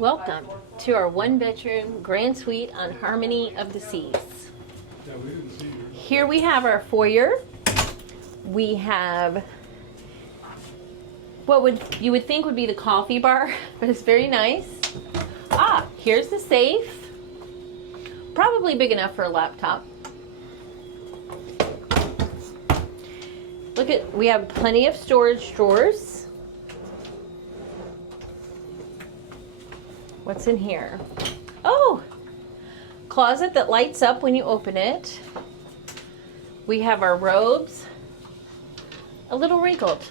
Welcome to our one-bedroom grand suite on Harmony of the Seas. Here we have our foyer. We have what you would think would be the coffee bar, but it's very nice. Here's the safe. Probably big enough for a laptop. We have plenty of storage drawers. What's in here? Oh, closet that lights up when you open it. We have our robes. A little wrinkled.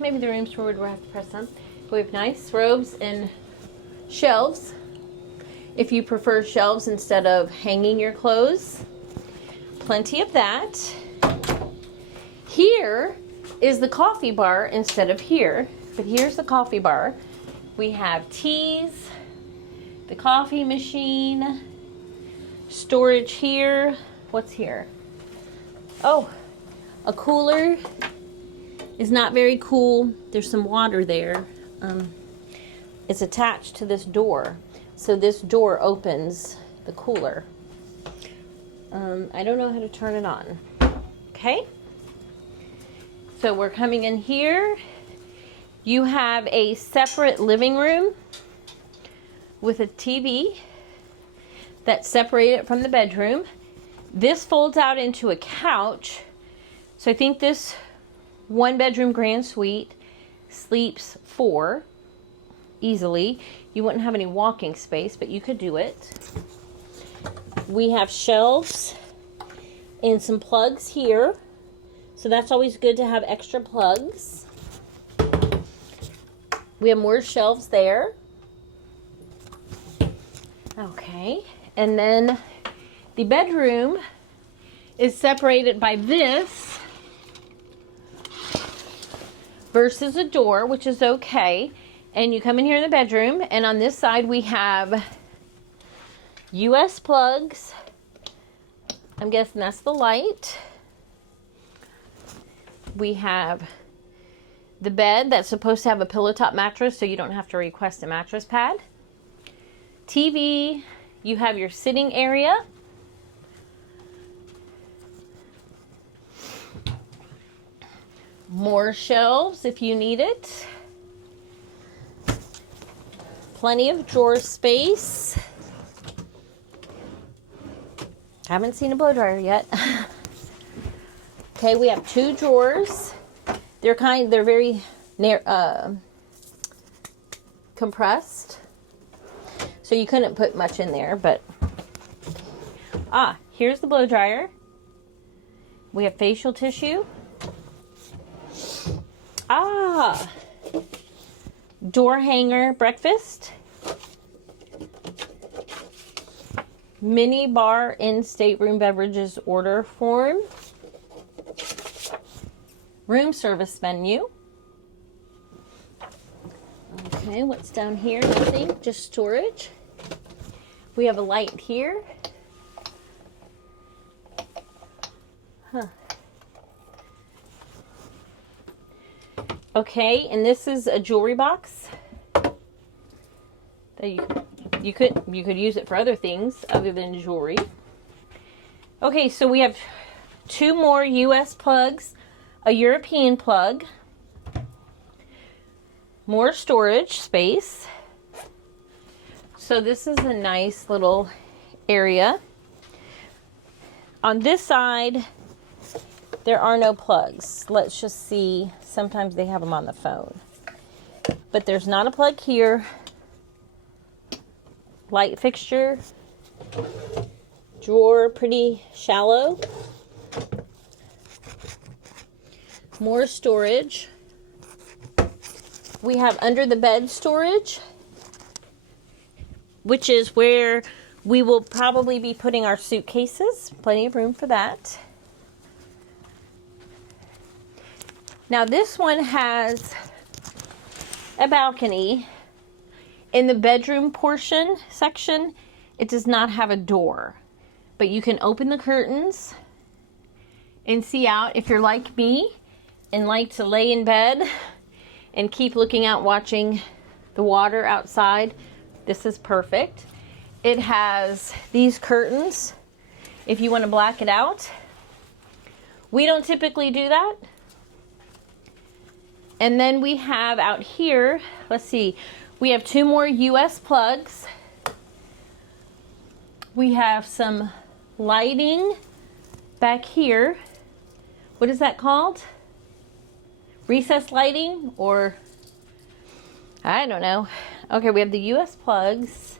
Maybe the room steward will have to press some. We have nice robes and shelves. If you prefer shelves instead of hanging your clothes. Plenty of that. Here is the coffee bar instead of here. But here's the coffee bar. We have teas, the coffee machine, storage here. What's here? Oh, a cooler is not very cool. There's some water there. It's attached to this door. So this door opens the cooler. I don't know how to turn it on. Okay. So we're coming in here. You have a separate living room with a TV that's separated from the bedroom. This folds out into a couch. So I think this one-bedroom grand suite sleeps 4 easily. You wouldn't have any walking space, but you could do it. We have shelves and some plugs here. So that's always good to have extra plugs. We have more shelves there. Okay. And then the bedroom is separated by this versus a door, which is okay. And you come in here in the bedroom, and on this side we have US plugs. I'm guessing that's the light. We have the bed that's supposed to have a pillow top mattress, so you don't have to request a mattress pad. TV. You have your sitting area. More shelves if you need it. Plenty of drawer space. Haven't seen a blow dryer yet. Okay, we have 2 drawers. They're very compressed. So you couldn't put much in there, but here's the blow dryer. We have facial tissue. Door hanger breakfast. Mini bar in stateroom beverages order form. Room service menu. Okay, what's down here? Nothing, just storage. We have a light here. Okay, and this is a jewelry box. That you could use it for other things other than jewelry. Okay, so we have 2 more US plugs. A European plug, more storage space. So this is a nice little area. On this side, there are no plugs. Let's just see. Sometimes they have them on the phone. But there's not a plug here. Light fixture. Drawer, pretty shallow. More storage. We have under the bed storage, which is where we will probably be putting our suitcases. Plenty of room for that. Now this one has a balcony. In the bedroom portion section, it does not have a door, but you can open the curtains and see out if you're like me and like to lay in bed and keep looking out watching the water outside. This is perfect. It has these curtains if you want to black it out. We don't typically do that. And then we have out here, let's see, we have 2 more US plugs. We have some lighting back here. What is that called? Recessed lighting, or I don't know. Okay, we have the US plugs.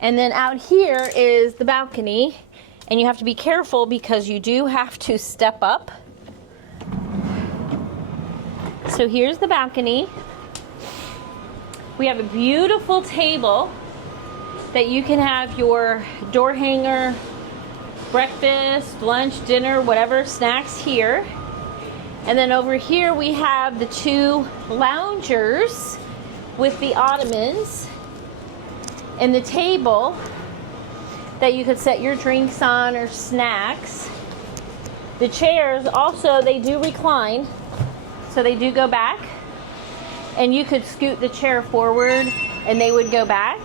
And then out here is the balcony. And you have to be careful because you do have to step up. So here's the balcony. We have a beautiful table that you can have your door hanger, breakfast, lunch, dinner, whatever, snacks here. And then over here we have the 2 loungers with the ottomans and the table that you could set your drinks on or snacks. The chairs also, they do recline, so they do go back. And you could scoot the chair forward and they would go back.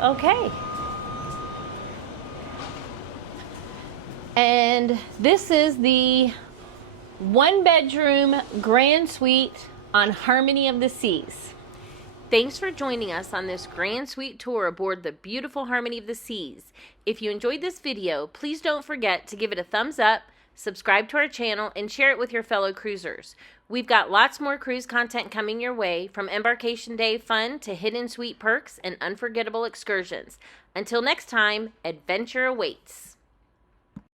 Okay. And this is the 1-bedroom grand suite on Harmony of the Seas. Thanks for joining us on this grand suite tour aboard the beautiful Harmony of the Seas. If you enjoyed this video, please don't forget to give it a thumbs up, subscribe to our channel, and share it with your fellow cruisers. We've got lots more cruise content coming your way, from embarkation day fun to hidden suite perks and unforgettable excursions. Until next time, adventure awaits.